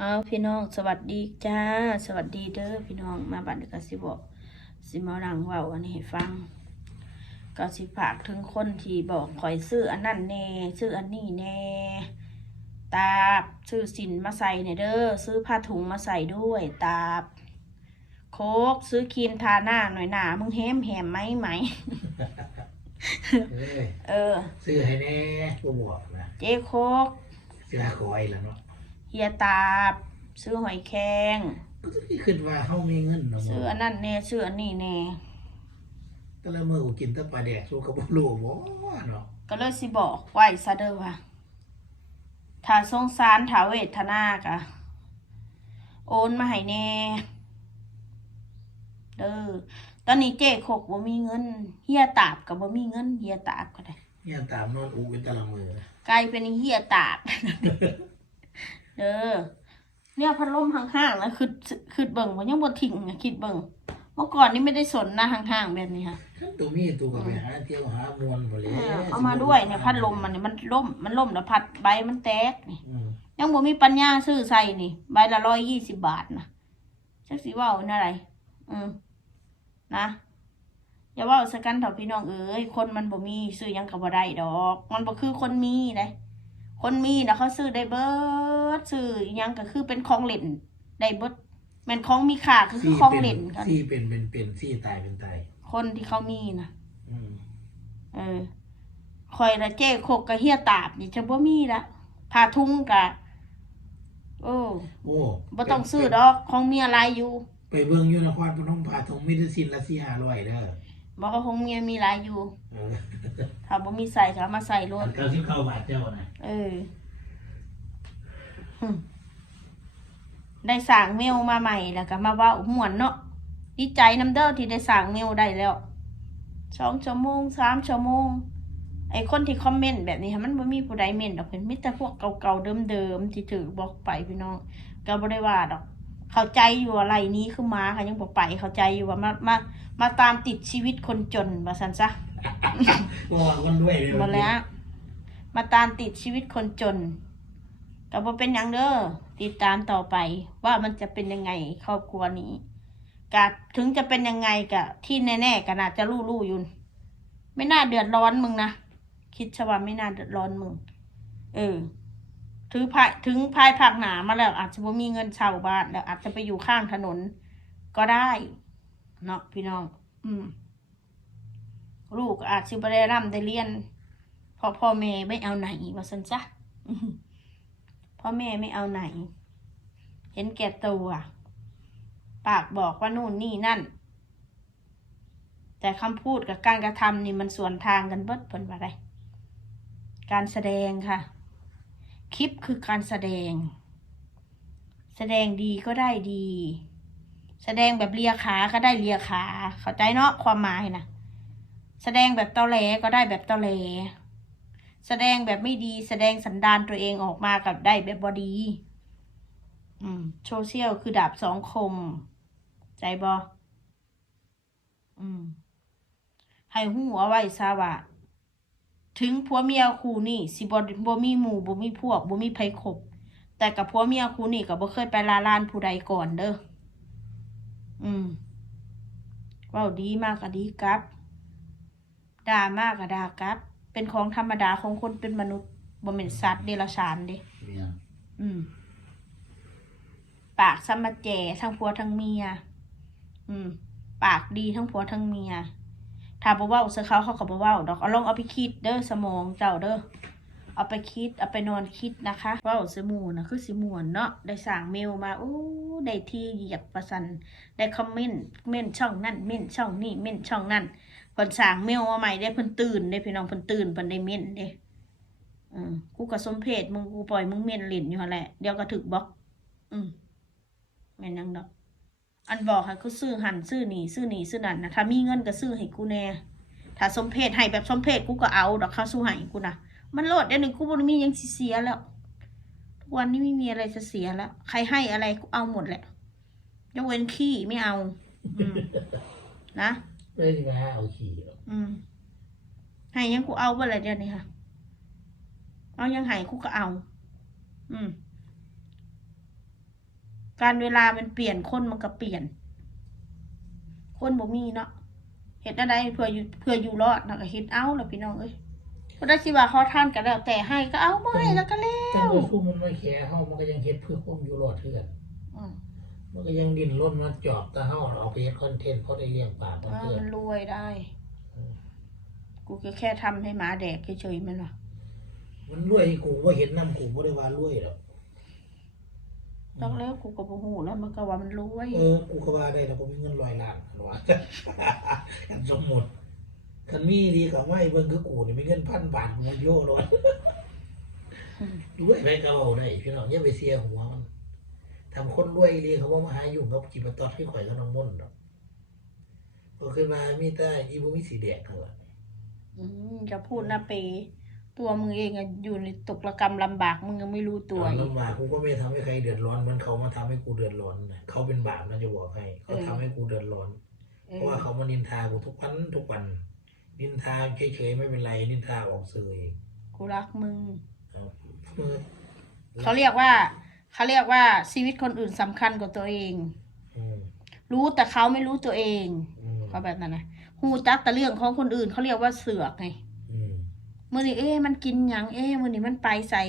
เอาพี่น้องสวัสดีจ้า สวัสดีเด้อพี่น้องมาบัดนี้ก็สิบอกสิมาดังเว่าอันนี้ให้ฟังก็สิฝากถึงคนที่บอกคอยซื้ออันนั้นแน่ซื้ออันนี้แน่ตาบซื้อสินมาใส่เนี่ยเด้อซื้อผ้าถุงมาใส่ด้วยตาบโคกซื้อครีมทาหน้าหน่อยหนามึงแฮมแฮมไหมไหมเอ้ยเออซื้อให้แน่บ่บอกนะเจ๊โคกซื้อหาคอยแล้วเนาะ เฮียตาบ ซื้อหอยแครงก็ต้องคิดว่าเฮามีเงินเนาะซื้ออันนั้นแน่ซื้ออันนี้แน่แต่ละมื้อกูกินแต่ปลาแดกสู้กับบ่รู้บ่เนาะก็เลยสิบอกไว้ซะเด้อว่าถ้าสงสารถ้าเวทนากะโอนมาให้แน่เด้อตอนนี้เจ๊ขกบ่มีเงินเฮียตาบก็บ่มีเงินเฮียตาบก็ได้เนี่ยตามนอนอูเป็นแต่ละมื้อนะกลายเป็นเฮียตาบ เด้อเนี่ยพัดลมห่างๆนะคือคือเบิ่งมันยังบ่ทิ้งอะคิดเบิ่งเมื่อก่อนนี่ไม่ได้สนนะห่างๆแบบนี้ค่ะคันตัวมีตัวก็ไปหาเที่ยวหามวนบ่แล้เออวเอามาด้วยเนี่ยพัดลมมันเนี่ยมันล่มมันล่มแล้วพัดใบมันแตกนี่อืมยังบ่มีปัญญาซื้อใส่นี่ ใบละร้อยยี่สิบบาทนะจักสิเว่าอันอะไรอืมนะอย่าเว่าสกันเถอะพี่น้องเอ้ยคนมันบ่มีซื้อหยังก็บ่ได้ดอก มันบ่คือคนมีเลยคนมีนะเขาซื้อได้เบิ ดซื้อหยังก็คือเป็นของเล่นได้เบิดแม่นของมีค่าคือของเล่นกันซี่เป็นเป็นเป็นซี่ตายเป็นตายคนที่เขามีนะอืมเออคอยละเจ้โคกกะเฮียตาบนี่จะบ่มีละผ้าทุงกะโอ้โอ้บ่ต้องซื้อดอกของเมียหลายอยู่ ไปเบิ่งอยู่นครพนมพาทงมีแต่สิ้นละ4 500เด้อบอกว่าของเมียมีหลายอยู่ เออถ้าบ่มีใส่ก็เอามาใส่รอัถน99บาทเจ้านะ เออหึ ได้สั่งเมลมาใหม่แล้วก็มาเว่าม่วนเนาะดีใจน้ำเด้อที่ได้สั่งเมลได้แล้วสองชั่วโมงสามชั่วโมง ไอคนที่คอมเมนต์แบบนี้ค่ะมันบ่มีผู้ใดเมนต์ดอกเพิ่นมีแต่พวกเก่าๆเดิมๆที่ถือบล็อกไปพี่น้องก็บ่ได้ว่าดอก เข้าใจอยู่ว่าไรนี้คือมาค่ะยังบ่ไปเข้าใจอยู่ว่ามามามาตามติดชีวิตคนจนว่าซั่นซะบ่ว่าคนด้วยเลยหมดแล้วมาตามติดชีวิตคนจน ก็บ่เป็นยังเด้อติดตามต่อไปว่ามันจะเป็นยังไงครอบครัวนี้กะถึงจะเป็นยังไงกะที่แน่ๆก็น่าจะรู้ๆอยู่ไม่น่าเดือดร้อนมึงนะคิดชว่าไม่น่าเดือดร้อนมึง เออถือภายถึงภายภาคหนามาแล้ว อาจจะบ่มีเงินเช่าบ้านแล้วอาจจะไปอยู่ข้างถนนก็ได้เนาะพี่น้อง อืม ลูกอาจจะไปได้ร่ำได้เรียนพราะพ่อแม่ไม่เอาไหนว่าสันจ้ะ พ่อแม่ไม่เอาไหน เห็นแก่ตัว ปากบอกว่านู่นนี่นั่น แต่คำพูดกับการกระทำนี่มันส่วนทางกันเบิดผลว่าไรการแสดงค่ะ คลิปคือการแสดง แสดงดีก็ได้ดี แสดงแบบเลียขาก็ได้เลียขา เข้าใจเนาะความหมายนะแสดงแบบตอแหลก็ได้แบบตอแหล แสดงแบบไม่ดีแสดงสันดานตัวเองออกมากับได้แบบบอดีอืมโซเชียลคือดาบสองคม ใจบออืม ให้หูเอาไว้ซาว่าถึงผัวเมียคู่นี่ สิบ่บ่มีหมู่บ่มีพวกบ่มีไผคบแต่กับผัวเมียคู่นี่ก็บ่เคยไปลาลานผู้ใดก่อนเด้ออืมว้าดีมากก็ดีกลับด่ามากก็ด่ากลับ เป็นของธรรมดาของคนเป็นมนุษย์บ่เป็นสัตว์เดรัจฉานเด้เนี่ยอืม ปากสมาแจทั้งผัวทั้งเมีย อืม ปากดีทั้งผัวทั้งเมียถ้าบ่เว้าซะเขาเขาก็บ่เว้าดอกเอาลองเอาไปคิดเด้อสมองเจ้าเด้อเอาไปคิดเอาไปนอนคิดนะคะเว้าสมูนะคือสิม่วนเนาะได้สั่งเมลมาโอ้ได้ที่เหยียบประสันได้คอมเมนต์เมนต์ช่องนั่นเมนต์ช่องนี่เมนต์ช่องนั่น เพิ่นสั่งเมลมาใหม่ได้เพิ่นตื่นได้พี่น้องเพิ่นตื่นเพิ่นได้เม่นเด้อืมกูก็สมเพศมึงกูปล่อยมึงเม่นเล่นอยู่หั่นแหละเดี๋ยวก็ถึกบล็อก อืมแม่นยังดอกอันบอกให้กูซื้อหันซื้อหนีซื้อหนีซื้อนั่นนะถ้ามีเงินก็ซื้อให้กูแน่ถ้าสมเพศให้แบบสมเพศกูก็เอาดอกค่าสู้ให้กูนะมันโลดเดี๋ยวนี้กูบ่ได้มียังเสียแล้วทุกวันนี้ไม่มีอะไรจะเสียแล้ว ใครให้อะไรกูเอาหมดแหละยกเว้นขี้ไม่เอาอนะ เอ้ยมาเอาขี่หรอกอืมให้ยังกูเอาเบ่เลยเดี๋ยวนี้ค่ะ เอายังให้กูก็เอา อืม การเวลามันเปลี่ยนคนมันก็เปลี่ยน คนบ่มีเนาะเฮ็ดอะไรเพื่ออยู่เพื่ออยู่รอดนะก็เฮ็ดเอาล่ะพี่น้องเอ้ยก็ได้สิว่าเขาท่านก็แล้วแต่ให้ก็เอาบ่ให้แล้วก็แล้แต่วว่าสู้มันไม่แค่เฮามันก็ยังเฮ็ดเพื่อความอยู่รอดเทื่อน อืม มันก็ยังดิ้นรนมาจอบแต่เฮาเอาไปเฮ็ดคอนเทนต์เพราะได้เลี้ยงปากมันว่าเกิดมันรวยได้ กูก็แค่ทำให้หมาแดกเฉยๆมันว่ะมันรวยกูว่าเห็นน้ำกูบ่ได้ว่ารวยหรอกต้องแล้วกูก็บ่ฮู้แล้วมันก็ว่ามันรวยเออกูก็ว่าได้แล้วกูมีเงินร้อยล้านหรอวะ อันสมมุติคันมีดีก็ไม่เบิ่งคือกูนี่มีเงินพันบาทกูมาโย่ร้อยรวยไปก็เอาได้พี่น้องอย่าไปเสียหัวมัน ทำคนรวยดีเขาบ่มาหายุ่งกับกิบตอดให้ข่อยกับน้องมนต์ดอกพอขึ้นมามีแต่อีบ่มีสีแดงเท่านั้นอืมจะพูดนะเป ตัวมึงเองอะอยู่ในตกระกรรมลำบากมึงยังไม่รู้ตัวตอนอีกลำบากกูก็ไม่ทำให้ใครเดือดร้อนเหมันเขามาทำให้กูเดือดร้อนนะเขาเป็นบาปนะจะบอกให้เขาทำให้กูเดือดร้อน เอเพอราะว่าเขามานินทากูทุกวันทุกวัน นินทาเฉยๆไม่เป็นไร นินทาออกสื่อเองกูรักมึง ครับ เขาเรียกว่า เขาเรียกว่าชีวิตคนอื่นสำคัญกว่าตัวเอง อืมรู้แต่เขาไม่รู้ตัวเองอืมเขาแบบนั้นนะหูจักแต่เรื่องของคนอื่นเขาเรียกว่าเสือกไง อืมมื่อนี้เอ๊ะมันกินหยังเอ๊ะมื่อนี้มันไปใส่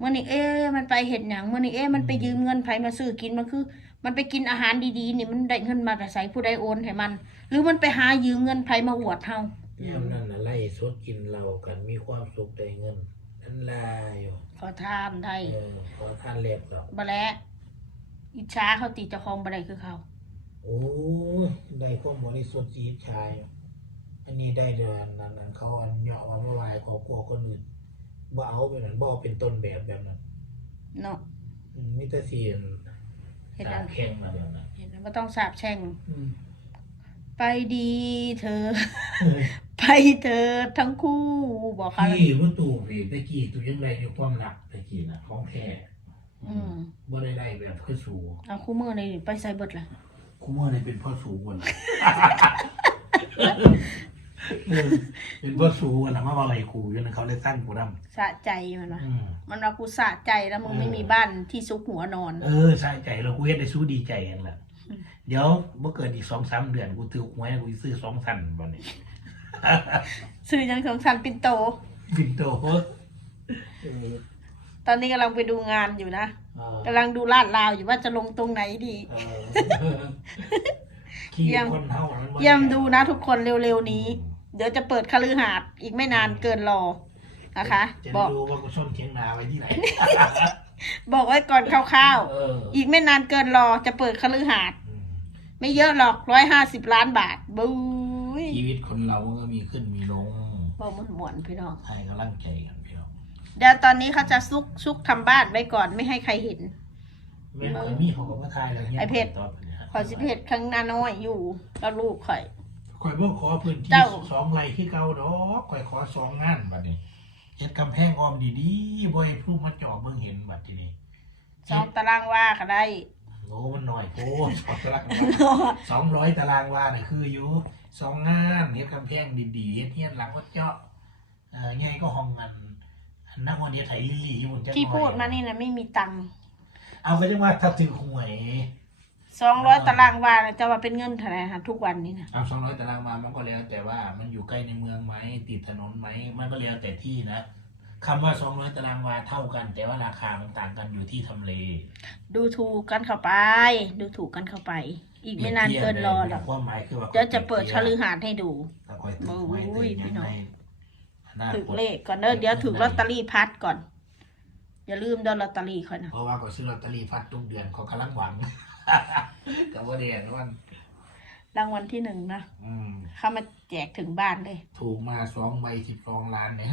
มื่อนี้เอ๊ะมันไปเห็ดหยังมื่อนี้เอ๊ะมันไปยืมเงินไผมาซื้อกินมันคือ มันไปกินอาหารดีๆนี่มันได้เงินมาแต่ใส่ผู้ใดโอนให้มัน หรือมันไปหายืมเงินไผมาอวดเฮา ยามนั้นน่ะไล่สดกินเหล้ากันมีความสุขได้เงิน นั่นลาอยู่ขอทานได้เออขอท่านเล็บหรอกบ่แล้วอิจฉาเขาตีเจ้าของบ่ได้คือเขาโอ้ยได้ความบริสุทธิ์จีบชายอันนี้ได้เดือนนั้นนั้นเขาอันเหาะว่าเมื่อวานขอพวกคนอื่นบ่เอาเป็นนั้นบ่เอาเป็นต้นแบบแบบนั้นเนาะอืมมิตรเสียนเห็นสาแล้วมแข่งมาแบบนั้นเห็นแล้วบ่ต้องสาบแช่ง อืมไปดีเธอไป เธอทั้งคู่บอกเขาพี่ว่าตู่พี่ตะกี้ตู่ยังได้อยู่ความรักตะกี้น่ะของแท้อืมบ่ได้ได้แบบคือสูเอาคู่มือนี่ไปใส่เบิดล่ะคุ้มว่าได้เป็นพ่อสูงวันเป็นพ่อสูงวันละมาว่าอะไรกูอยู่นั่นเขาเลยสร้างกูนำสะใจมันวะอืมมันว่ากูสะใจแล้วมึงไม่มีบ้านที่ซุกหัวนอน เออใส่ใจเรากูเฮ็ดได้สู้ดีใจกันล่ะอืมเดี๋ยวเมื่อเกิดอีกสองสามเดือนกูถือหวยกูสิซื้อสองสันวันนี้ ซื้อยังสงสารปินโตบินโตเออตอนนี้กำลังไปดูงานอยู่นะเออกำลังดูลาดราวอยู่ว่าจะลงตรงไหนดี เออขี้เยี่ยม คนเท่านั้นบ่เยี่ยมดูนะทุกคนเร็วๆนี้ เดี๋ยวจะเปิดคฤหาสน์อีกไม่นานเกินรอนะคะ จะบได้อกรู้ว่ากูชนเทียงนาไว้ที่ไหนบอกไว้ก่อนคร่าวเออๆอีกไม่นานเกินรอจะเปิดคฤหาสน์อืมไม่เยอะหรอกร้อยห้าสิบล้านบาทบุ้ ยชีวิตคนเราก็มีขึ้นมีลงบอกมันหมวนๆพี่น้องให้กำลังใจกันพี่น้องเดี๋ยวตอนนี้เขาจะซุกซุกทำบ้านไว้ก่อนไม่ให้ใครเห็นแม่เคยมีเขากับพ่อทายอะไรเงี้ยไอ้เพชรตอนนี้ฮะขอสิเพชรข้างหน้าน้อยอยู่ก็ลูกข่อยข่อยบ่ขอพื้นที่เจ้าสองไร่ที่เก่าดอกข่อยขอสองงานบัดนี้เฮ็ดกำแพงอ้อมดีๆบ่ให้ผู้มาเจาะเบิ่งเห็นบัดทีนี้สองตารางว่าก็ได้โอ้มันน้อยโพดสองตารางวาสองร้อยตารางวาน่ะคืออยู่ สองงานเฮ็ดกำแพงดีๆเฮ็ดเฮียนหลังก็เจาะเอ่อใหญ่ก็ห้องอันอันนั่งวันเดียวไถลิลลี่อยู่บนจักหน่อยที่พูดมานี่นะไม่มีตังค์เอาไปจังว่าถ้าถึงหวย สองร้อยตารางวาน่ะจะว่าเป็นเงินเท่าไหร่ฮะทุกวันนี้นะเอาสองร้อยตารางวามันก็แล้วแต่ว่ามันอยู่ใกล้ในเมืองไหมติดถนนไหมมันก็แล้วแต่ที่นะคำว่าสองร้อยตารางวาเท่ากัน แต่ว่าราคามันต่างกันอยู่ที่ทำเล ดูถูกกันเข้าไป ดูถูกกันเข้าไป อีกไม่นานเกินรอหรอกความหมายคือว่าเดี๋ยวจะเปิดคฤหาสน์ให้ดูถ้าคอยถือไว้โอ้ยพี่น้องหน้าถึกปกเลขก่อนเด้อเดี๋ยวถึกลอตเตอรี่พัดก่อน อย่าลืมเดินลอตเตอรี่ค่อยนะเพราะว่าก็ซื้อลอตเตอรี่ฟัดทุกเดือนเขากำลังหวังกับว่าเดือนวันรางวัลที่หนึ่งนะอืมเข้ามาแจกถึงบ้านเลย ถูกมาสองใบสิบสองล้านเนี่ย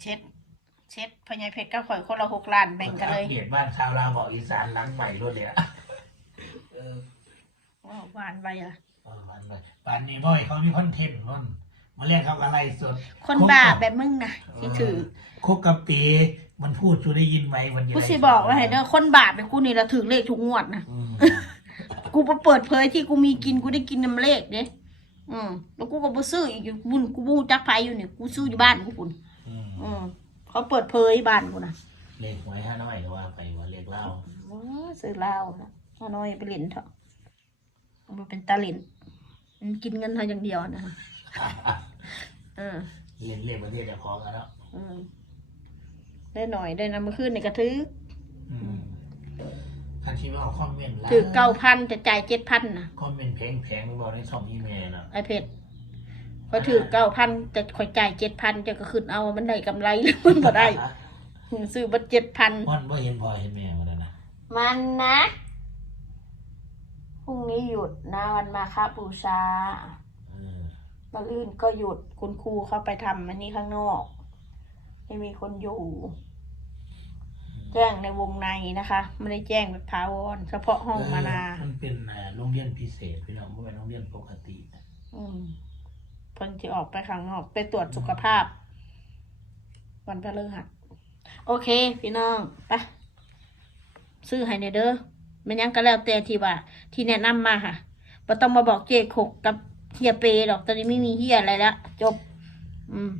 เช็ด เช็ดพญายเพชรก็ข่อยคนละหกล้านแบ่งกันเลยอัปเดตบ้านชาวลาวบอกอีสานหลังใหม่ด้วยเนี่ย เออว้าวหวานไปละเออมันเลยป่านนี้บ่อยเขามีคอนเทนต์มันมาเรียกเขาอะไรสด คนบ้าแบบมึงนะที่ถือโคกกะปีมันพูดชูได้ยินไหมมันยังไงกูสิบอกว่าให้เด้อคนบาปเป็นกูนี่ละถือเลขทุกงวดนะอืมกูไปเปิดเผยที่กูมีกินกูได้กินน้ำเลขเด้อืมแล้วกูก็บ่ซื้ออีกบุญกูบูจักไผอยู่เนี่ยกูซื้ออยู่บ้านกูพุ่นอืมอืมเขาเปิดเผยบ้านกูนะเลขหวยห้าน้อยก็ว่าไปว่าเลขเล่าโอ้ยซื้อเหล้านะ เอาน้อยไปเล่นเถอะมันเป็นตาเล่นมันกินเงินเท่าอย่างเดียวนะเออเล่นเลขประเทศเจะคล้าของกันแล้วอืมได้หน่อยได้นะเมื่อคืนในกระทึกอืมคันที่ว่าเอาคอมเมนต์แล้วถือเก้าพันจะจ่ายเจ็ดพันนะคอมเมนต์แพงๆบอกในช่องอีเมลนะไอเพชรพอถือเก้าพันจะคอยจ่ายเจ็ดพันจะก็ขึ้นเอามันได้กำไรหรือมันบ่ได้ซื้อบัตเจ็ดพันม่อนบ่เห็นพอเห็นแม่มาแล้วนะมันนะพ รุ่งนี้หยุดนะวันมาคาบูชาเออวันอื่นก็หยุดคุณครูเข้าไปทำอันนี้ข้างนอก ไม่มีคนอยู่แจ้งในวงในนะคะไม่ได้แจ้งแบบทาวรเฉพาะห้องมานาเออมันเป็นเอ่อโรงเรียนพิเศษพี่น้องไม่เป็นโรงเรียนปกติอืมเพิ่นจะออกไปข้างนอก ไปตรวจสุขภาพ วันพฤหัสโอเค พี่น้องไปซื้อให้ในเด้อ มันยังก็แล้วแต่ที่ว่า ที่แนะนำมาค่ะบ่ต้องมาบอกเจขกกับเฮียเปหรอกตอนนี้ไม่มีเฮียอะไรแล้วจบ อืม